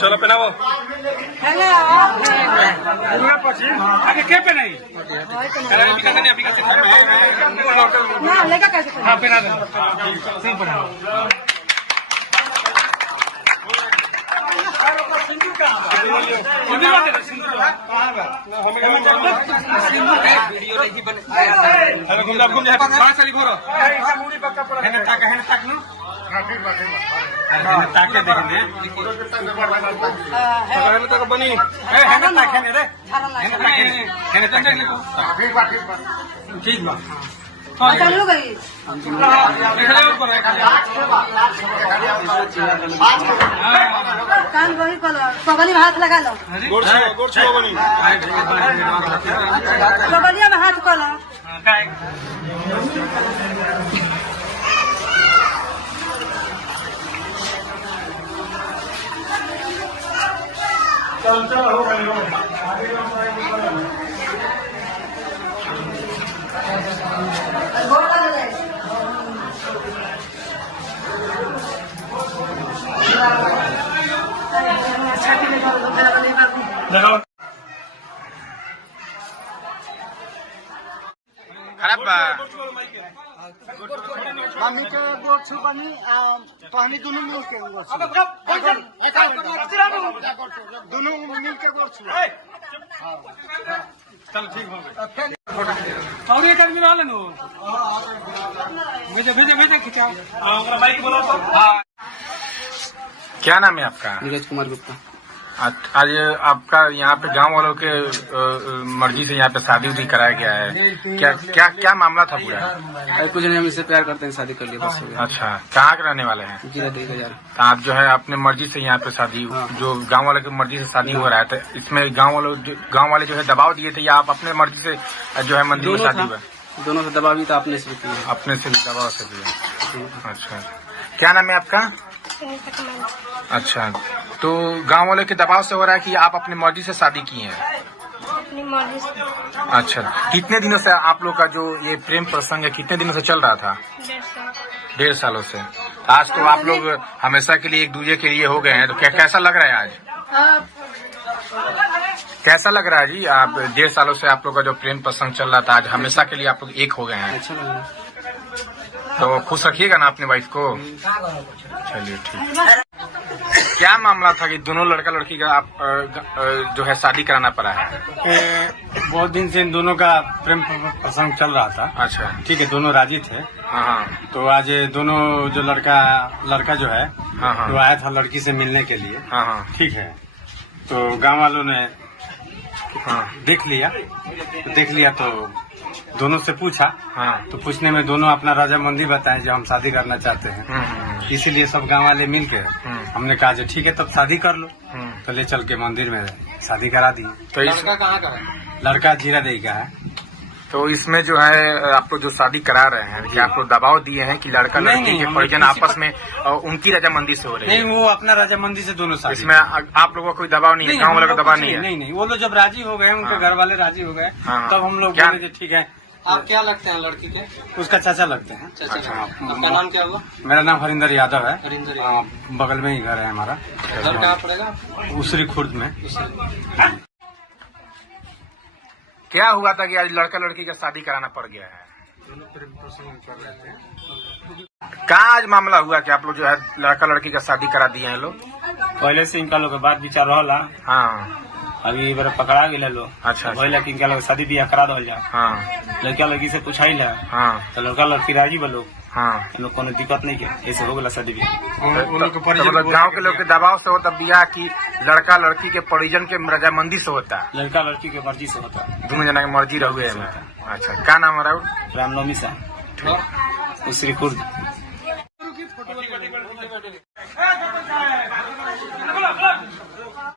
चलो पहनाओ हेलो आगे क्या पहनाई ना लेगा कैसे हाँ पहना दो सब पहनाओ घूम जा चली घोरो ताके देखेंगे तक बनी ठीक बा चलो गई कान वही पगली में हाथ लगा लो पगलिया में हाथ को लो खराब मम्मी के गोड़ छुपनी पहनी दोनों मिल के दोनों मिल के गोड़ छुआ चल ठीक हो गया और एक आदमी रहा लेनो भेजे भेजे भेजे खिंचा हमारा बाइक बोला तो क्या नाम है आपका? नीरज कुमार गुप्ता। आज आपका यहाँ पे गांव वालों के मर्जी से यहाँ पे शादी उदी कराया गया है, क्या क्या क्या मामला था पूरा? कुछ नहीं, हम इससे प्यार करते हैं, शादी कर लिया बस हो गया। अच्छा, कहाँ के रहने वाले हैं? जीरा 1000। आप जो है अपने मर्जी से यहाँ पे शादी, जो गांव वाले की मर्जी से शादी हो रहा है, तो इसमें गांव वाले जो है दबाव दिए थे या आप अपने मर्जी से जो है मंदिर में शादी हुआ? दोनों से दबाव भी था, अपने से भी किया। अपने से भी दबाव से भी। अच्छा, क्या नाम है आपका? अच्छा, तो गांव वाले के दबाव से हो रहा है कि आप अपनी मर्जी से शादी की हैं? अपनी मर्जी से। अच्छा, कितने दिनों से आप लोग का जो ये प्रेम प्रसंग है कितने दिनों से चल रहा था? 1.5 सालों से। आज तो आप लोग हमेशा के लिए एक दूसरे के लिए हो गए हैं, तो कैसा लग रहा है आज? कैसा लग रहा है जी? आप 1.5 सालों से आप लोग का जो प्रेम प्रसंग चल रहा था, आज हमेशा के लिए आप लोग एक हो गए हैं, अच्छा लगा। तो खुश रखिएगा ना अपनी वाइफ को। चलिए ठीक। क्या मामला था कि दोनों लड़का लड़की का आप जो है शादी कराना पड़ा है? बहुत दिन से इन दोनों का प्रेम प्रसंग चल रहा था। अच्छा, ठीक है, दोनों राजी थे। हाँ, तो आज दोनों जो लड़का जो है हाँ, वो आया था लड़की से मिलने के लिए। हाँ, ठीक है, तो गांव वालों ने हाँ, देख लिया तो दोनों से पूछा। हाँ, तो पूछने में दोनों अपना रजामंदी बताए जो हम शादी करना चाहते हैं। इसीलिए सब गांव वाले मिल के हमने कहा जो ठीक है तब शादी कर लो। तो ले चल के मंदिर में शादी करा दी। तो लड़का कहाँ का है? लड़का जीरा देई का है। तो इसमें जो है आप लोग जो शादी करा रहे हैं, क्या आप लोग दबाव दिए हैं कि लड़का लड़की के परिजन आपस में उनकी रजामंदी से हो रही है? नहीं, वो अपना रजामंदी से दोनों शादी। इसमें आप लोगों का कोई दबाव नहीं है, गाँव वालों का दबाव नहीं है? नहीं, वो लोग जब राजी हो गए, उनके घर वाले राजी हो गए, तब हम लोग बोले ठीक है। आप क्या लगते हैं लड़की के? उसका चाचा लगते हैं। चाचा। आपका नाम क्या हुआ? मेरा नाम हरिंदर यादव है। हरिंदर बगल में ही घर है हमारा। घर कहाँ पड़ेगा? उसरी खुर्द में। क्या हुआ था कि आज लड़का लड़की का शादी कराना पड़ गया है? कहाँ आज मामला हुआ कि आप लोग जो है लड़का लड़की का शादी करा दिए हैं लोग? पहले से इनका लोग बात विचार रहा। हाँ, अभी बार पकड़ा गए लोग। अच्छा, पहले कि इनका लोग शादी ब्याह करा दो जाए। हाँ, लड़का लड़की से पूछाई ला। हाँ, तो लड़का लड़की राजी बोलो। हाँ, लोग को दिक्कत नहीं किया, ऐसे हो गया शादी ब्याह। मतलब गाँव के लोग के दबाव से होता ब्याह की लड़का लड़की के परिजन के रजामंदी से होता? लड़का लड़की के मर्जी से होता। दोनों जना की मर्जी रहुए। अच्छा, क्या नाम है राहुल? रामनवमी सा, उसरी खुर्द।